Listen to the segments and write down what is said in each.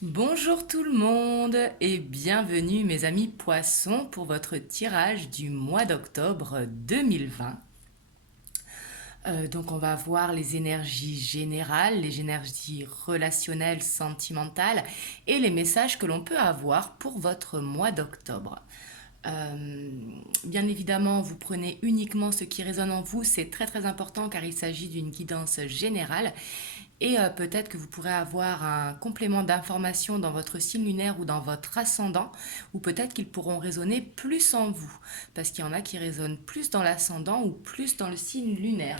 Bonjour tout le monde et bienvenue mes amis poissons pour votre tirage du mois d'octobre 2020. Donc on va voir les énergies générales, les énergies relationnelles, sentimentales et les messages que l'on peut avoir pour votre mois d'octobre. Euh, Bien évidemment, vous prenez uniquement ce qui résonne en vous, c'est très très important car il s'agit d'une guidance générale et peut-être que vous pourrez avoir un complément d'information dans votre signe lunaire ou dans votre ascendant, ou peut-être qu'ils pourront résonner plus en vous, parce qu'il y en a qui résonnent plus dans l'ascendant ou plus dans le signe lunaire.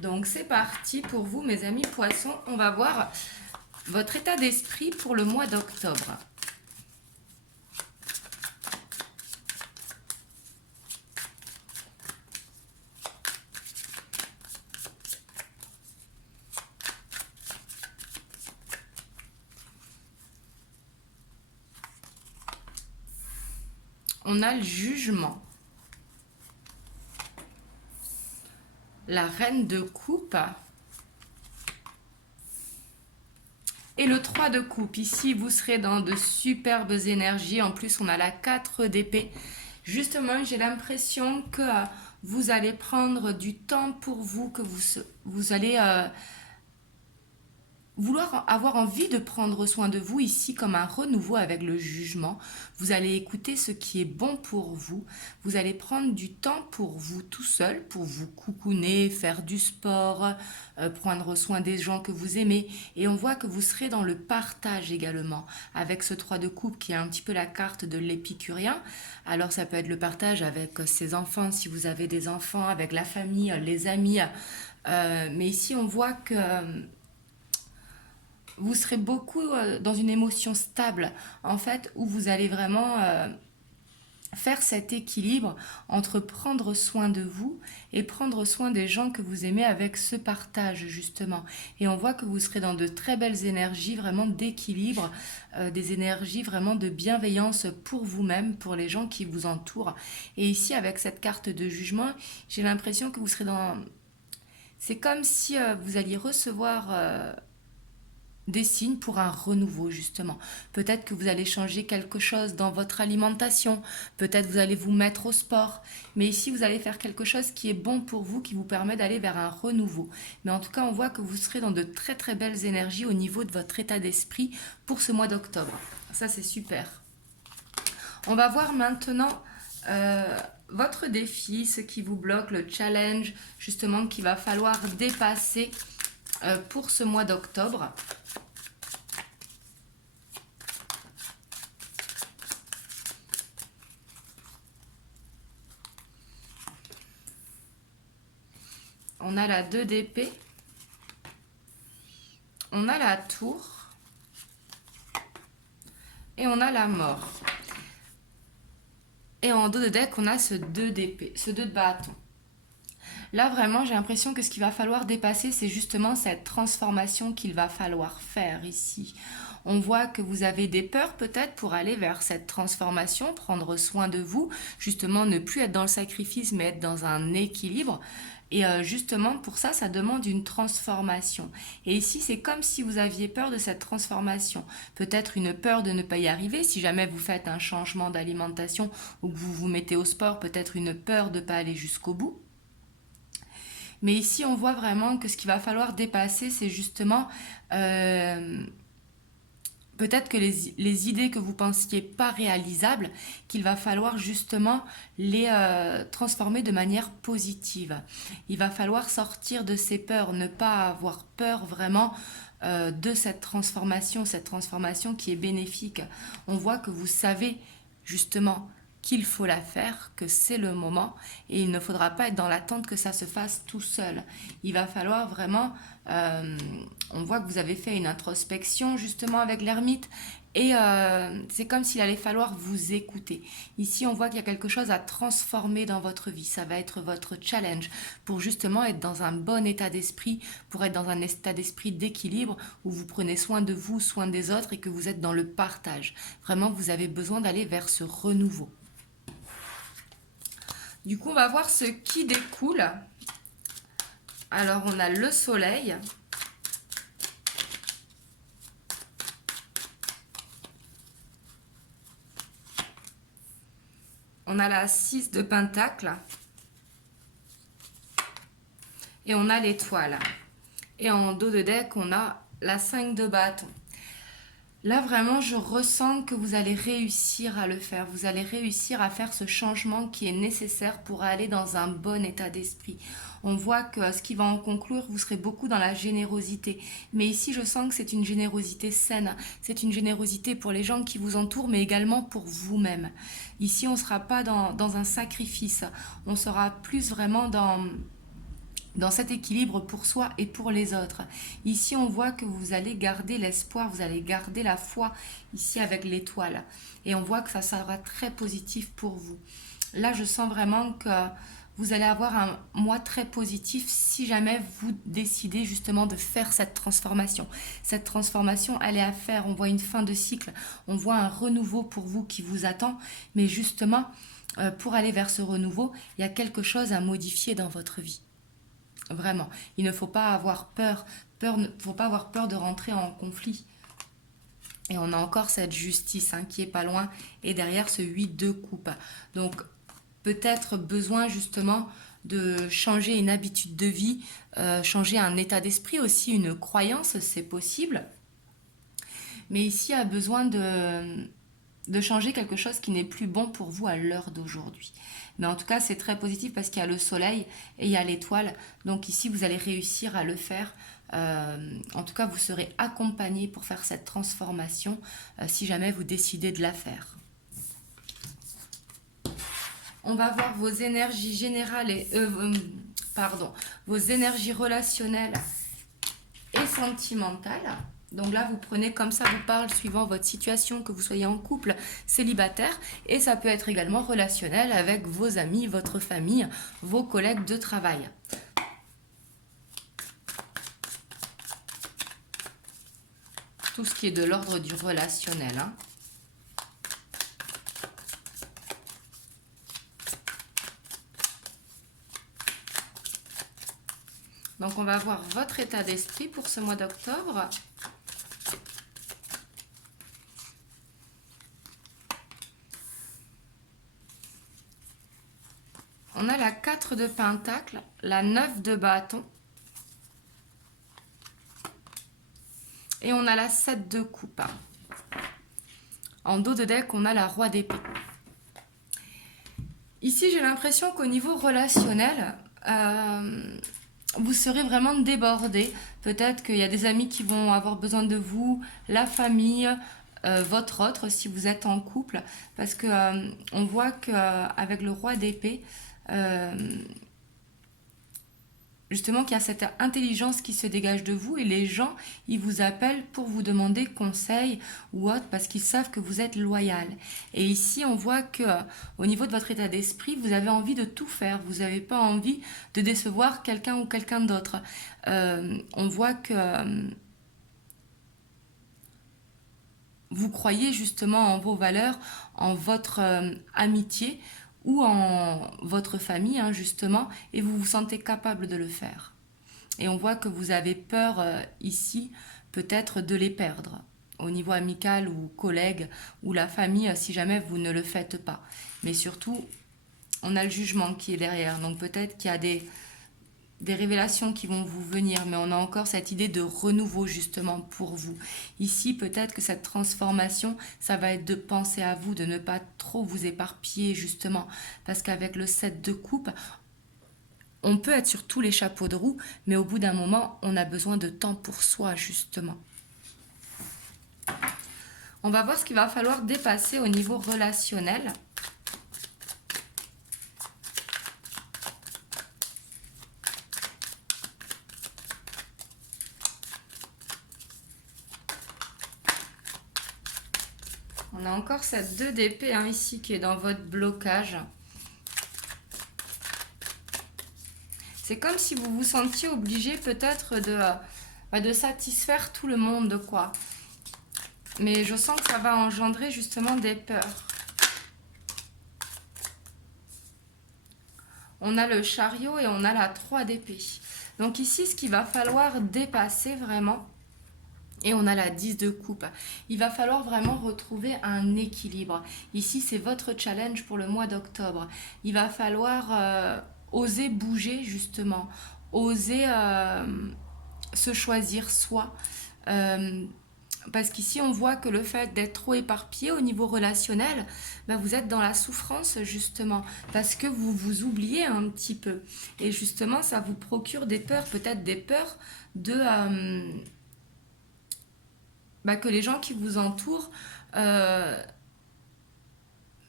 Donc c'est parti pour vous mes amis poissons, on va voir votre état d'esprit pour le mois d'octobre. On a le jugement, la reine de coupe et le 3 de coupe. Ici, vous serez dans de superbes énergies. En plus, on a la 4 d'épée. Justement, j'ai l'impression que vous allez prendre du temps pour vous, que vous allez vouloir avoir envie de prendre soin de vous ici comme un renouveau avec le jugement. Vous allez écouter ce qui est bon pour vous. Vous allez prendre du temps pour vous tout seul, pour vous coucouner, faire du sport, prendre soin des gens que vous aimez. Et on voit que vous serez dans le partage également avec ce 3 de coupe qui est un petit peu la carte de l'épicurien. Alors ça peut être le partage avec ses enfants si vous avez des enfants, avec la famille, les amis. Mais ici on voit que vous serez beaucoup dans une émotion stable, en fait, où vous allez vraiment faire cet équilibre entre prendre soin de vous et prendre soin des gens que vous aimez avec ce partage, justement. Et on voit que vous serez dans de très belles énergies, vraiment d'équilibre, des énergies vraiment de bienveillance pour vous-même, pour les gens qui vous entourent. Et ici, avec cette carte de jugement, j'ai l'impression que vous serez dans... C'est comme si vous alliez recevoir des signes pour un renouveau justement. Peut-être que vous allez changer quelque chose dans votre alimentation, peut-être vous allez vous mettre au sport, mais ici vous allez faire quelque chose qui est bon pour vous, qui vous permet d'aller vers un renouveau. Mais en tout cas, on voit que vous serez dans de très très belles énergies au niveau de votre état d'esprit pour ce mois d'octobre. Ça c'est super. On va voir maintenant votre défi, ce qui vous bloque, le challenge justement qu'il va falloir dépasser pour ce mois d'octobre. On a la 2 d'épée, on a la tour et on a la mort. Et en dos de deck, on a ce 2 d'épée, ce 2 de bâton. Là, vraiment, j'ai l'impression que ce qu'il va falloir dépasser, c'est justement cette transformation qu'il va falloir faire ici. On voit que vous avez des peurs peut-être pour aller vers cette transformation, prendre soin de vous, justement ne plus être dans le sacrifice, mais être dans un équilibre. Et justement, pour ça, ça demande une transformation. Et ici, c'est comme si vous aviez peur de cette transformation. Peut-être une peur de ne pas y arriver. Si jamais vous faites un changement d'alimentation ou que vous vous mettez au sport, peut-être une peur de ne pas aller jusqu'au bout. Mais ici, on voit vraiment que ce qu'il va falloir dépasser, c'est justement peut-être que les idées que vous pensiez pas réalisables, qu'il va falloir justement les transformer de manière positive. Il va falloir sortir de ces peurs, ne pas avoir peur vraiment de cette transformation qui est bénéfique. On voit que vous savez justement qu'il faut la faire, que c'est le moment et il ne faudra pas être dans l'attente que ça se fasse tout seul. Il va falloir vraiment, on voit que vous avez fait une introspection justement avec l'ermite et c'est comme s'il allait falloir vous écouter. Ici, on voit qu'il y a quelque chose à transformer dans votre vie. Ça va être votre challenge pour justement être dans un bon état d'esprit, pour être dans un état d'esprit d'équilibre où vous prenez soin de vous, soin des autres et que vous êtes dans le partage. Vraiment, vous avez besoin d'aller vers ce renouveau. Du coup, on va voir ce qui découle. Alors, on a le soleil. On a la 6 de pentacle. Et on a l'étoile. Et en dos de deck, on a la 5 de bâton. Là, vraiment, je ressens que vous allez réussir à le faire. Vous allez réussir à faire ce changement qui est nécessaire pour aller dans un bon état d'esprit. On voit que ce qui va en conclure, vous serez beaucoup dans la générosité. Mais ici, je sens que c'est une générosité saine. C'est une générosité pour les gens qui vous entourent, mais également pour vous-même. Ici, on ne sera pas dans un sacrifice. On sera plus vraiment dans cet équilibre pour soi et pour les autres. Ici, on voit que vous allez garder l'espoir, vous allez garder la foi, ici avec l'étoile. Et on voit que ça sera très positif pour vous. Là, je sens vraiment que vous allez avoir un mois très positif si jamais vous décidez justement de faire cette transformation. Cette transformation, elle est à faire. On voit une fin de cycle, on voit un renouveau pour vous qui vous attend. Mais justement, pour aller vers ce renouveau, il y a quelque chose à modifier dans votre vie. Vraiment, il ne faut pas avoir peur. Faut pas avoir peur de rentrer en conflit. Et on a encore cette justice qui est pas loin. Et derrière ce 8 de coupe. Donc, peut-être besoin justement de changer une habitude de vie, changer un état d'esprit aussi, une croyance, c'est possible. Mais ici, il y a besoin de changer quelque chose qui n'est plus bon pour vous à l'heure d'aujourd'hui. Mais en tout cas, c'est très positif parce qu'il y a le soleil et il y a l'étoile. Donc ici, vous allez réussir à le faire. En tout cas, vous serez accompagné pour faire cette transformation si jamais vous décidez de la faire. On va voir vos énergies générales et vos énergies relationnelles et sentimentales. Donc là, vous prenez comme ça vous parle suivant votre situation, que vous soyez en couple, célibataire. Et ça peut être également relationnel avec vos amis, votre famille, vos collègues de travail. Tout ce qui est de l'ordre du relationnel. Donc on va voir votre état d'esprit pour ce mois d'octobre. On a la 4 de pentacle, la 9 de bâton. Et on a la 7 de coupe. En dos de deck, on a la roi d'épée. Ici, j'ai l'impression qu'au niveau relationnel, vous serez vraiment débordé. Peut-être qu'il y a des amis qui vont avoir besoin de vous, la famille, votre autre si vous êtes en couple. Parce que on voit qu'avec le roi d'épée, justement qu'il y a cette intelligence qui se dégage de vous et les gens, ils vous appellent pour vous demander conseil ou autre parce qu'ils savent que vous êtes loyal. Et ici, on voit que au niveau de votre état d'esprit, vous avez envie de tout faire. Vous n'avez pas envie de décevoir quelqu'un ou quelqu'un d'autre. On voit que vous croyez justement en vos valeurs, en votre amitié ou en votre famille, justement, et vous vous sentez capable de le faire. Et on voit que vous avez peur ici, peut-être, de les perdre, au niveau amical ou collègue, ou la famille, si jamais vous ne le faites pas. Mais surtout, on a le jugement qui est derrière, donc peut-être qu'il y a des révélations qui vont vous venir, mais on a encore cette idée de renouveau justement pour vous. Ici, peut-être que cette transformation, ça va être de penser à vous, de ne pas trop vous éparpiller justement, parce qu'avec le 7 de coupe, on peut être sur tous les chapeaux de roue, mais au bout d'un moment, on a besoin de temps pour soi justement. On va voir ce qu'il va falloir dépasser au niveau relationnel. On a encore cette 2 d'épée ici qui est dans votre blocage. C'est comme si vous vous sentiez obligé peut-être de satisfaire tout le monde, quoi. Mais je sens que ça va engendrer justement des peurs. On a le chariot et on a la 3 d'épée. Donc ici, ce qu'il va falloir dépasser vraiment, Et on a la 10 de coupe. Il va falloir vraiment retrouver un équilibre. Ici, c'est votre challenge pour le mois d'octobre. Il va falloir oser bouger, justement. Oser se choisir soi. Euh, Parce qu'ici, on voit que le fait d'être trop éparpillé au niveau relationnel, ben, vous êtes dans la souffrance, justement, parce que vous vous oubliez un petit peu. Et justement, ça vous procure des peurs, peut-être des peurs de ben, que les gens qui vous entourent euh,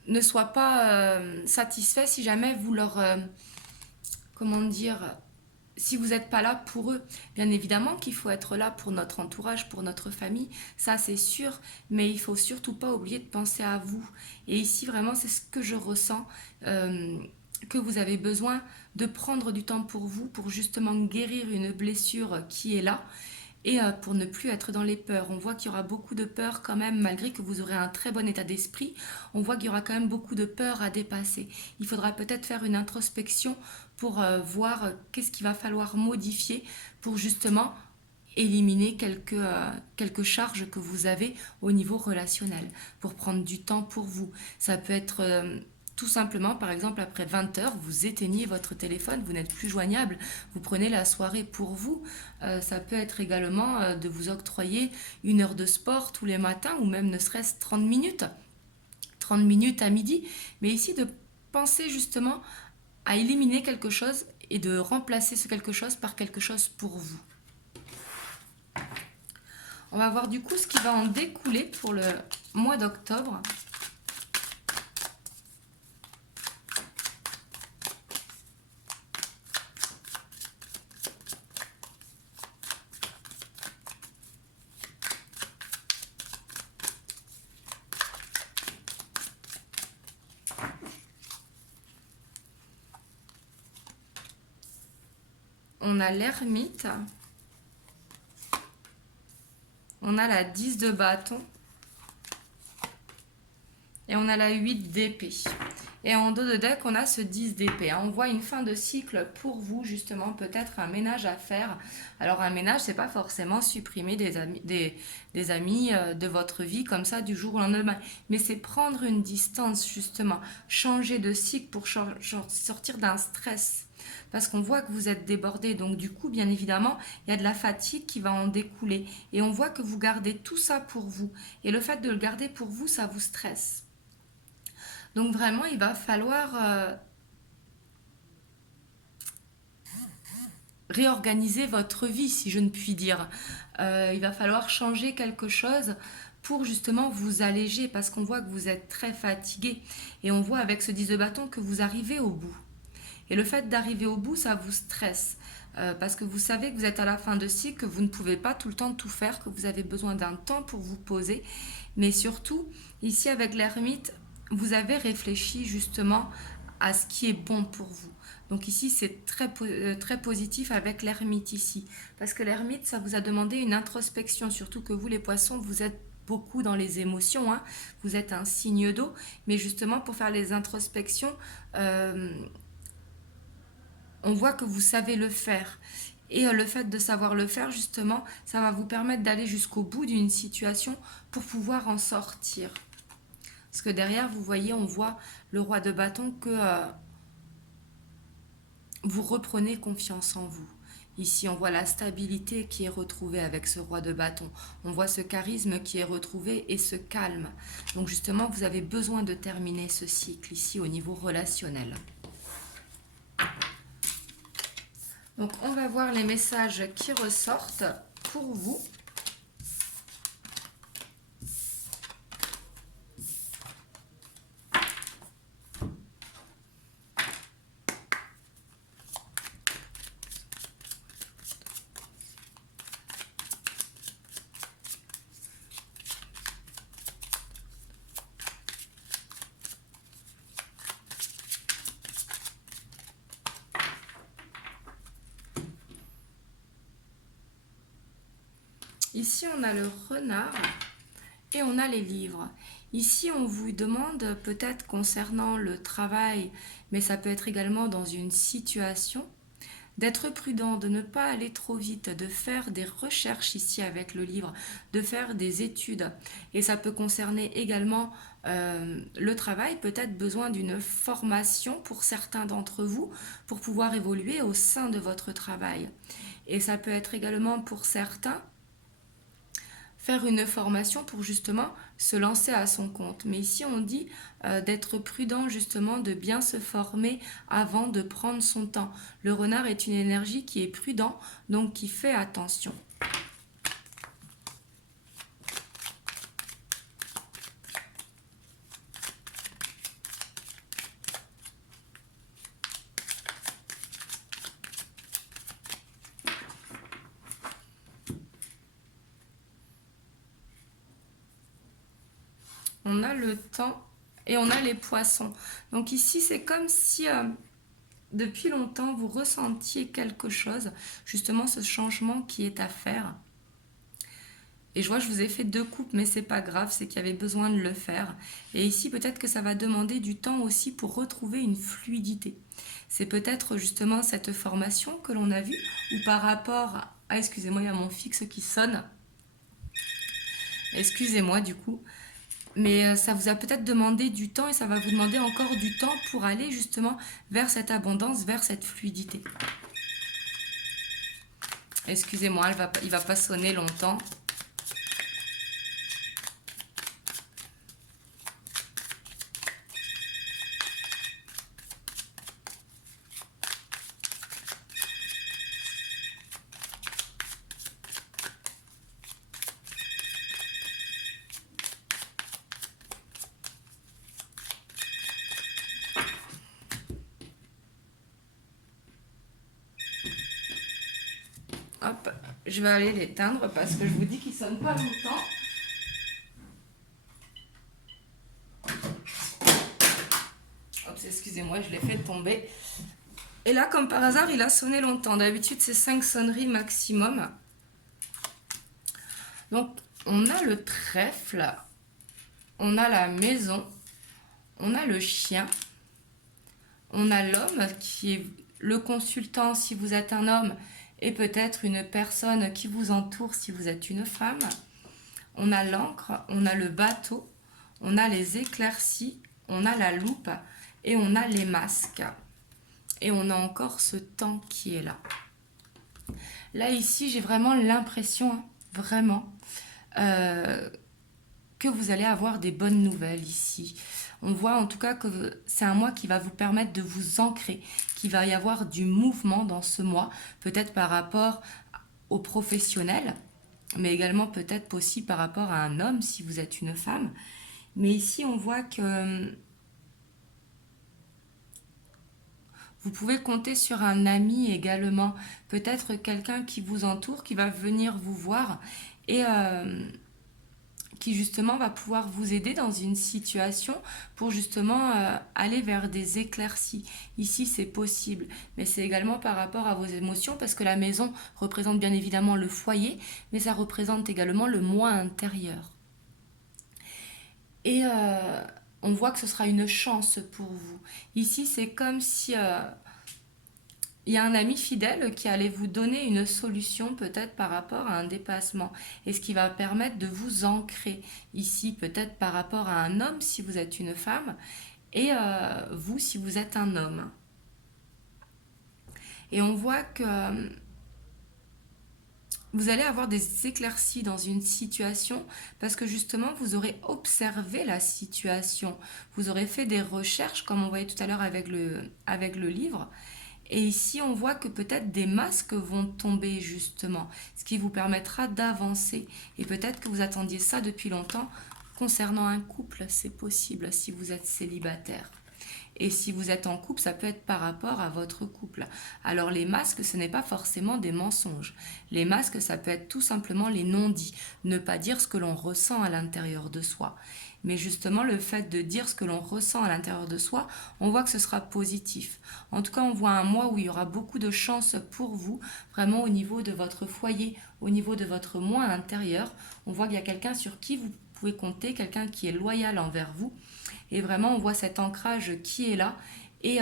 ne soient pas satisfaits si jamais vous leur... comment dire, si vous n'êtes pas là pour eux. Bien évidemment qu'il faut être là pour notre entourage, pour notre famille, ça c'est sûr, mais il faut surtout pas oublier de penser à vous. Et ici vraiment c'est ce que je ressens, que vous avez besoin de prendre du temps pour vous, pour justement guérir une blessure qui est là. Et pour ne plus être dans les peurs. On voit qu'il y aura beaucoup de peurs quand même, malgré que vous aurez un très bon état d'esprit. On voit qu'il y aura quand même beaucoup de peurs à dépasser. Il faudra peut-être faire une introspection pour voir qu'est-ce qu'il va falloir modifier pour justement éliminer quelques charges que vous avez au niveau relationnel, pour prendre du temps pour vous. Ça peut être tout simplement, par exemple, après 20 heures, vous éteignez votre téléphone, vous n'êtes plus joignable, vous prenez la soirée pour vous. Ça peut être également de vous octroyer 1 heure de sport tous les matins, ou même ne serait-ce 30 minutes, 30 minutes à midi. Mais ici, de penser justement à éliminer quelque chose et de remplacer ce quelque chose par quelque chose pour vous. On va voir du coup ce qui va en découler pour le mois d'octobre. On a l'ermite. On a la 10 de bâton. Et on a la 8 d'épée. Et en dos de deck, on a ce 10 d'épée. On voit une fin de cycle pour vous, justement, peut-être un ménage à faire. Alors un ménage, c'est pas forcément supprimer des amis de votre vie comme ça du jour au lendemain. Mais c'est prendre une distance, justement. Changer de cycle pour sortir d'un stress. Parce qu'on voit que vous êtes débordé. Donc du coup, bien évidemment, il y a de la fatigue qui va en découler. Et on voit que vous gardez tout ça pour vous. Et le fait de le garder pour vous, ça vous stresse. Donc vraiment, il va falloir réorganiser votre vie, si je ne puis dire. Il va falloir changer quelque chose pour justement vous alléger, parce qu'on voit que vous êtes très fatigué. Et on voit avec ce 10 de bâton que vous arrivez au bout. Et le fait d'arriver au bout, ça vous stresse. Parce que vous savez que vous êtes à la fin de cycle, que vous ne pouvez pas tout le temps tout faire, que vous avez besoin d'un temps pour vous poser. Mais surtout, ici avec l'ermite, vous avez réfléchi justement à ce qui est bon pour vous. Donc ici, c'est très positif avec l'ermite ici. Parce que l'ermite, ça vous a demandé une introspection, surtout que vous, les poissons, vous êtes beaucoup dans les émotions, hein. Vous êtes un signe d'eau, mais justement pour faire les introspections, on voit que vous savez le faire. Et le fait de savoir le faire, justement, ça va vous permettre d'aller jusqu'au bout d'une situation pour pouvoir en sortir. Parce que derrière, vous voyez, on voit le roi de bâton que vous reprenez confiance en vous. Ici, on voit la stabilité qui est retrouvée avec ce roi de bâton. On voit ce charisme qui est retrouvé et ce calme. Donc justement, vous avez besoin de terminer ce cycle ici au niveau relationnel. Donc on va voir les messages qui ressortent pour vous. Ici, on a le renard et on a les livres. Ici, on vous demande peut-être concernant le travail, mais ça peut être également dans une situation, d'être prudent, de ne pas aller trop vite, de faire des recherches ici avec le livre, de faire des études. Et ça peut concerner également le travail, peut-être besoin d'une formation pour certains d'entre vous pour pouvoir évoluer au sein de votre travail. Et ça peut être également pour certains faire une formation pour justement se lancer à son compte. Mais ici, on dit d'être prudent, justement, de bien se former avant de prendre son temps. Le renard est une énergie qui est prudent, donc qui fait attention. On a le temps et on a les poissons. Donc ici, c'est comme si depuis longtemps, vous ressentiez quelque chose, justement ce changement qui est à faire. Et je vois, je vous ai fait 2 coupes, mais c'est pas grave, c'est qu'il y avait besoin de le faire. Et ici, peut-être que ça va demander du temps aussi pour retrouver une fluidité. C'est peut-être justement cette formation que l'on a vue, ou par rapport à... Ah, excusez-moi, il y a mon fixe qui sonne. Excusez-moi du coup. Mais ça vous a peut-être demandé du temps et ça va vous demander encore du temps pour aller justement vers cette abondance, vers cette fluidité. Excusez-moi, il va pas sonner longtemps. Hop, je vais aller l'éteindre parce que je vous dis qu'il sonne pas longtemps. Hop, excusez-moi, je l'ai fait tomber. Et là, comme par hasard, il a sonné longtemps. D'habitude, c'est 5 sonneries maximum. Donc, on a le trèfle, on a la maison, on a le chien, on a l'homme qui est le consultant si vous êtes un homme et peut-être une personne qui vous entoure si vous êtes une femme. On a l'encre, on a le bateau, on a les éclaircies, on a la loupe et on a les masques. Et on a encore ce temps qui est là. Là, ici, j'ai vraiment l'impression, vraiment, que vous allez avoir des bonnes nouvelles ici. On voit en tout cas que c'est un mois qui va vous permettre de vous ancrer, qu'il va y avoir du mouvement dans ce mois, peut-être par rapport aux professionnels, mais également peut-être aussi par rapport à un homme si vous êtes une femme. Mais ici, on voit que vous pouvez compter sur un ami également, peut-être quelqu'un qui vous entoure, qui va venir vous voir et qui justement va pouvoir vous aider dans une situation pour justement aller vers des éclaircies. Ici, c'est possible, mais c'est également par rapport à vos émotions parce que la maison représente bien évidemment le foyer, mais ça représente également le moi intérieur. Et on voit que ce sera une chance pour vous. Ici, c'est comme si il y a un ami fidèle qui allait vous donner une solution peut-être par rapport à un dépassement et ce qui va permettre de vous ancrer ici peut-être par rapport à un homme si vous êtes une femme et vous si vous êtes un homme. Et on voit que vous allez avoir des éclaircies dans une situation parce que justement vous aurez observé la situation, vous aurez fait des recherches comme on voyait tout à l'heure avec le livre. Et ici, on voit que peut-être des masques vont tomber justement, ce qui vous permettra d'avancer. Et peut-être que vous attendiez ça depuis longtemps. Concernant un couple, c'est possible si vous êtes célibataire. Et si vous êtes en couple, ça peut être par rapport à votre couple. Alors les masques, ce n'est pas forcément des mensonges. Les masques, ça peut être tout simplement les non-dits. Ne pas dire ce que l'on ressent à l'intérieur de soi. Mais justement, le fait de dire ce que l'on ressent à l'intérieur de soi, on voit que ce sera positif. En tout cas, on voit un mois où il y aura beaucoup de chance pour vous, vraiment au niveau de votre foyer, au niveau de votre moi intérieur. On voit qu'il y a quelqu'un sur qui vous pouvez compter, quelqu'un qui est loyal envers vous. Et vraiment, on voit cet ancrage qui est là. Et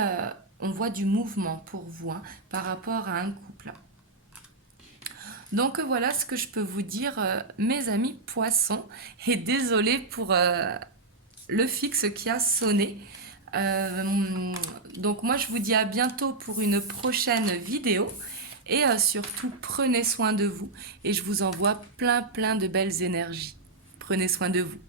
on voit du mouvement pour vous hein, par rapport à un couple. Donc voilà ce que je peux vous dire, mes amis poissons. Et désolée pour le fixe qui a sonné. Donc moi je vous dis à bientôt pour une prochaine vidéo. Et surtout, prenez soin de vous. Et je vous envoie plein de belles énergies. Prenez soin de vous.